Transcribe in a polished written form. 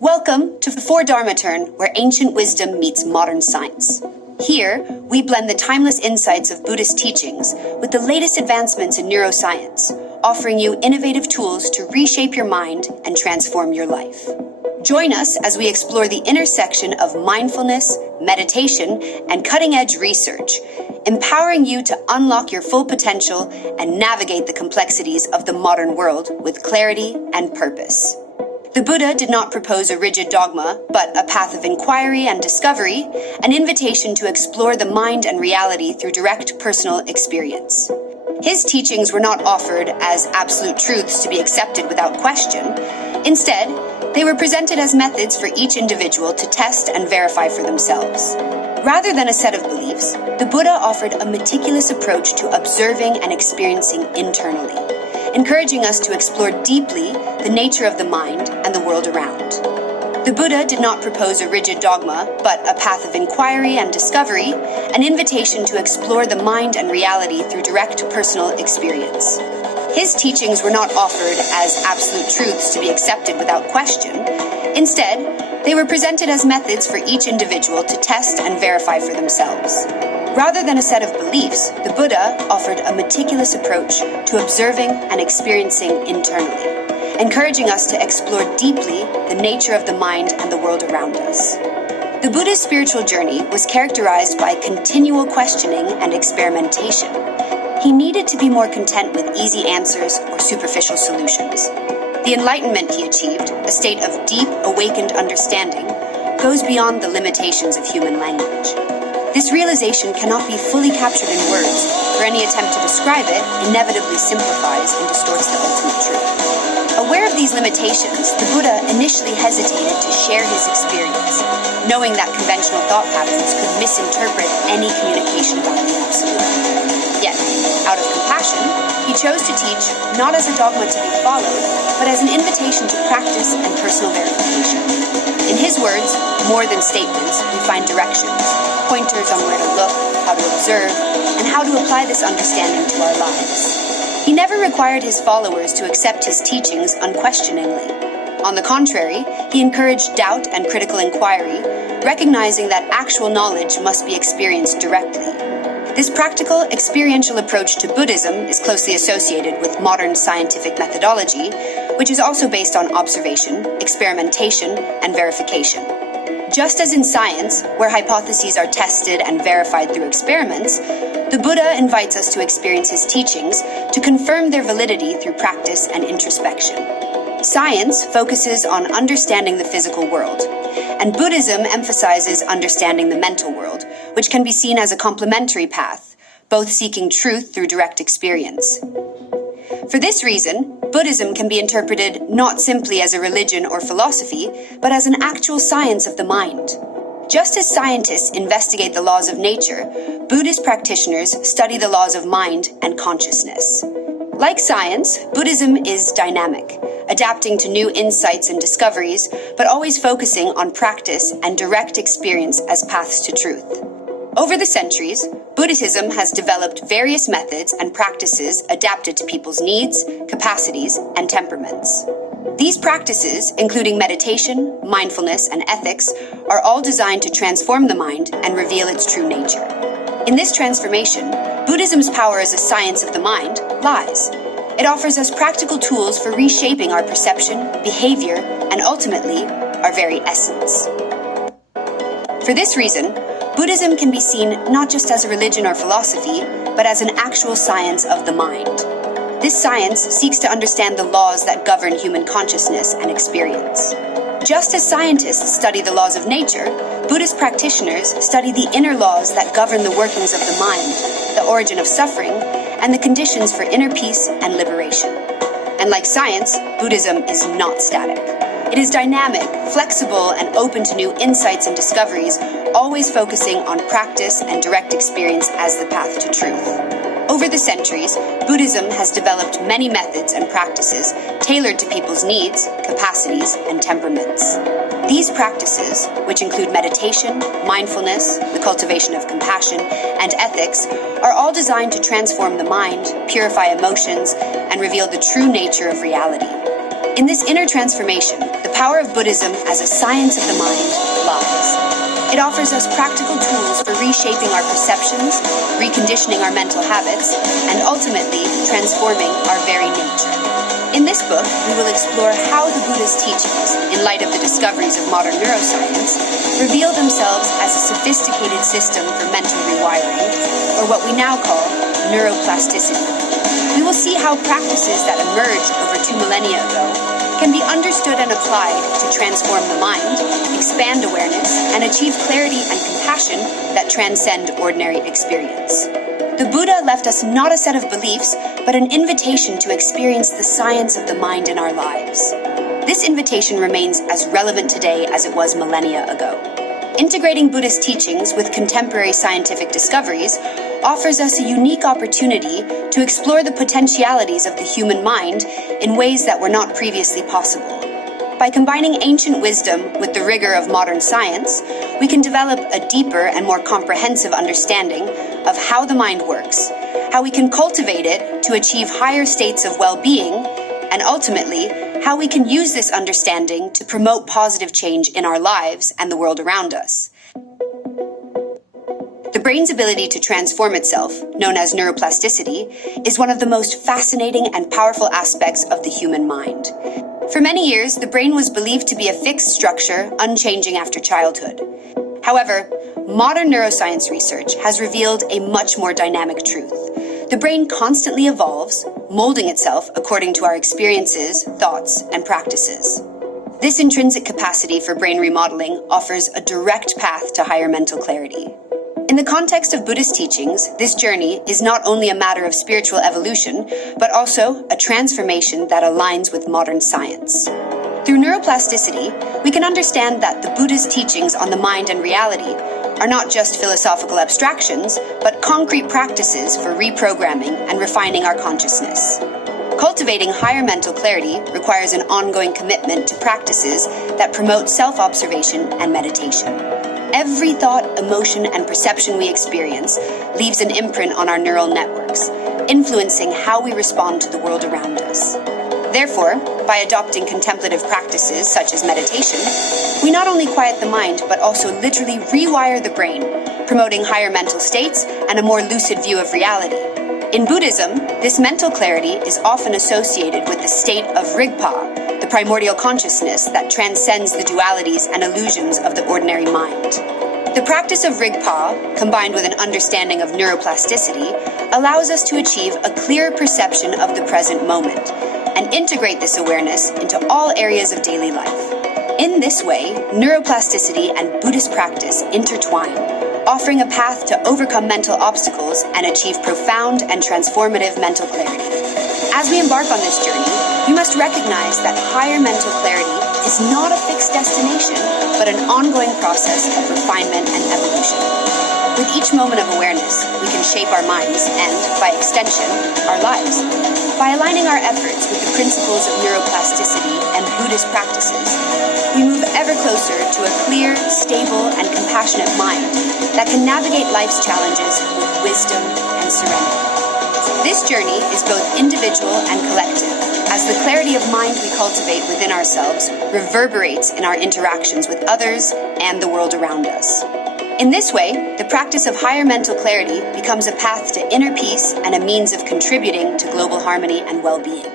Welcome to 4 Dharma Turn, where ancient wisdom meets modern science. Here, we blend the timeless insights of Buddhist teachings with the latest advancements in neuroscience, offering you innovative tools to reshape your mind and transform your life. Join us as we explore the intersection of mindfulness, meditation, and cutting-edge research, empowering you to unlock your full potential and navigate the complexities of the modern world with clarity and purpose. The Buddha did not propose a rigid dogma, but a path of inquiry and discovery, an invitation to explore the mind and reality through direct personal experience. His teachings were not offered as absolute truths to be accepted without question. Instead, they were presented as methods for each individual to test and verify for themselves. Rather than a set of beliefs, the Buddha offered a meticulous approach to observing and experiencing internally, encouraging us to explore deeply the nature of the mind and the world around. The Buddha did not propose a rigid dogma, but a path of inquiry and discovery, an invitation to explore the mind and reality through direct personal experience. His teachings were not offered as absolute truths to be accepted without question. Instead, they were presented as methods for each individual to test and verify for themselves. Rather than a set of beliefs, the Buddha offered a meticulous approach to observing and experiencing internally, encouraging us to explore deeply the nature of the mind and the world around us. The Buddha's spiritual journey was characterized by continual questioning and experimentation. He needed to be more content with easy answers or superficial solutions. The enlightenment he achieved, a state of deep, awakened understanding, goes beyond the limitations of human language. This realization cannot be fully captured in words, for any attempt to describe it inevitably simplifies and distorts the ultimate truth. Aware of these limitations, the Buddha initially hesitated to share his experience, knowing that conventional thought patterns could misinterpret any communication about the Absolute. Yet, out of compassion, he chose to teach not as a dogma to be followed, but as an invitation to practice and personal verification. In his words, more than statements, we find directions, pointers on where to look, how to observe, and how to apply this understanding to our lives. He never required his followers to accept his teachings unquestioningly. On the contrary, he encouraged doubt and critical inquiry, recognizing that actual knowledge must be experienced directly. This practical, experiential approach to Buddhism is closely associated with modern scientific methodology, which is also based on observation, experimentation, and verification. Just as in science, where hypotheses are tested and verified through experiments, the Buddha invites us to experience his teachings to confirm their validity through practice and introspection. Science focuses on understanding the physical world, and Buddhism emphasizes understanding the mental world, which can be seen as a complementary path, both seeking truth through direct experience. For this reason, Buddhism can be interpreted not simply as a religion or philosophy, but as an actual science of the mind. Just as scientists investigate the laws of nature, Buddhist practitioners study the laws of mind and consciousness. Like science, Buddhism is dynamic, adapting to new insights and discoveries, but always focusing on practice and direct experience as paths to truth. Over the centuries, Buddhism has developed various methods and practices adapted to people's needs, capacities, and temperaments. These practices, including meditation, mindfulness, and ethics, are all designed to transform the mind and reveal its true nature. In this transformation, Buddhism's power as a science of the mind lies. It offers us practical tools for reshaping our perception, behavior, and ultimately, our very essence. For this reason, Buddhism can be seen not just as a religion or philosophy, but as an actual science of the mind. This science seeks to understand the laws that govern human consciousness and experience. Just as scientists study the laws of nature, Buddhist practitioners study the inner laws that govern the workings of the mind, the origin of suffering, and the conditions for inner peace and liberation. And like science, Buddhism is not static. It is dynamic, flexible, and open to new insights and discoveries, always focusing on practice and direct experience as the path to truth. Over the centuries, Buddhism has developed many methods and practices tailored to people's needs, capacities, and temperaments. These practices, which include meditation, mindfulness, the cultivation of compassion, and ethics, are all designed to transform the mind, purify emotions, and reveal the true nature of reality. In this inner transformation, the power of Buddhism as a science of the mind lies. It offers us practical tools for reshaping our perceptions, reconditioning our mental habits, and ultimately transforming our very nature. In this book, we will explore how the Buddha's teachings, in light of the discoveries of modern neuroscience, reveal themselves as a sophisticated system for mental rewiring, or what we now call neuroplasticity. We will see how practices that emerged over 2 millennia ago can be understood and applied to transform the mind, expand awareness, and achieve clarity and compassion that transcend ordinary experience. The Buddha left us not a set of beliefs, but an invitation to experience the science of the mind in our lives. This invitation remains as relevant today as it was millennia ago. Integrating Buddhist teachings with contemporary scientific discoveries offers us a unique opportunity to explore the potentialities of the human mind in ways that were not previously possible. By combining ancient wisdom with the rigor of modern science, we can develop a deeper and more comprehensive understanding of how the mind works, how we can cultivate it to achieve higher states of well-being, and ultimately, how we can use this understanding to promote positive change in our lives and the world around us. The brain's ability to transform itself, known as neuroplasticity, is one of the most fascinating and powerful aspects of the human mind. For many years, the brain was believed to be a fixed structure, unchanging after childhood. However, modern neuroscience research has revealed a much more dynamic truth. The brain constantly evolves, molding itself according to our experiences, thoughts, and practices. This intrinsic capacity for brain remodeling offers a direct path to higher mental clarity. In the context of Buddhist teachings, this journey is not only a matter of spiritual evolution, but also a transformation that aligns with modern science. Through neuroplasticity, we can understand that the Buddha's teachings on the mind and reality are not just philosophical abstractions, but concrete practices for reprogramming and refining our consciousness. Cultivating higher mental clarity requires an ongoing commitment to practices that promote self-observation and meditation. Every thought, emotion, and perception we experience leaves an imprint on our neural networks, influencing how we respond to the world around us. Therefore, by adopting contemplative practices such as meditation, we not only quiet the mind, but also literally rewire the brain, promoting higher mental states and a more lucid view of reality. In Buddhism, this mental clarity is often associated with the state of Rigpa, the primordial consciousness that transcends the dualities and illusions of the ordinary mind. The practice of Rigpa, combined with an understanding of neuroplasticity, allows us to achieve a clear perception of the present moment and integrate this awareness into all areas of daily life. In this way, neuroplasticity and Buddhist practice intertwine, offering a path to overcome mental obstacles and achieve profound and transformative mental clarity. As we embark on this journey, we must recognize that higher mental clarity is not a fixed destination, but an ongoing process of refinement and evolution. With each moment of awareness, we can shape our minds and, by extension, our lives. By aligning our efforts with the principles of neuroplasticity and Buddhist practices, we move ever closer to a clear, stable, and compassionate mind that can navigate life's challenges with wisdom and serenity. This journey is both individual and collective, as the clarity of mind we cultivate within ourselves reverberates in our interactions with others and the world around us. In this way, the practice of higher mental clarity becomes a path to inner peace and a means of contributing to global harmony and well-being.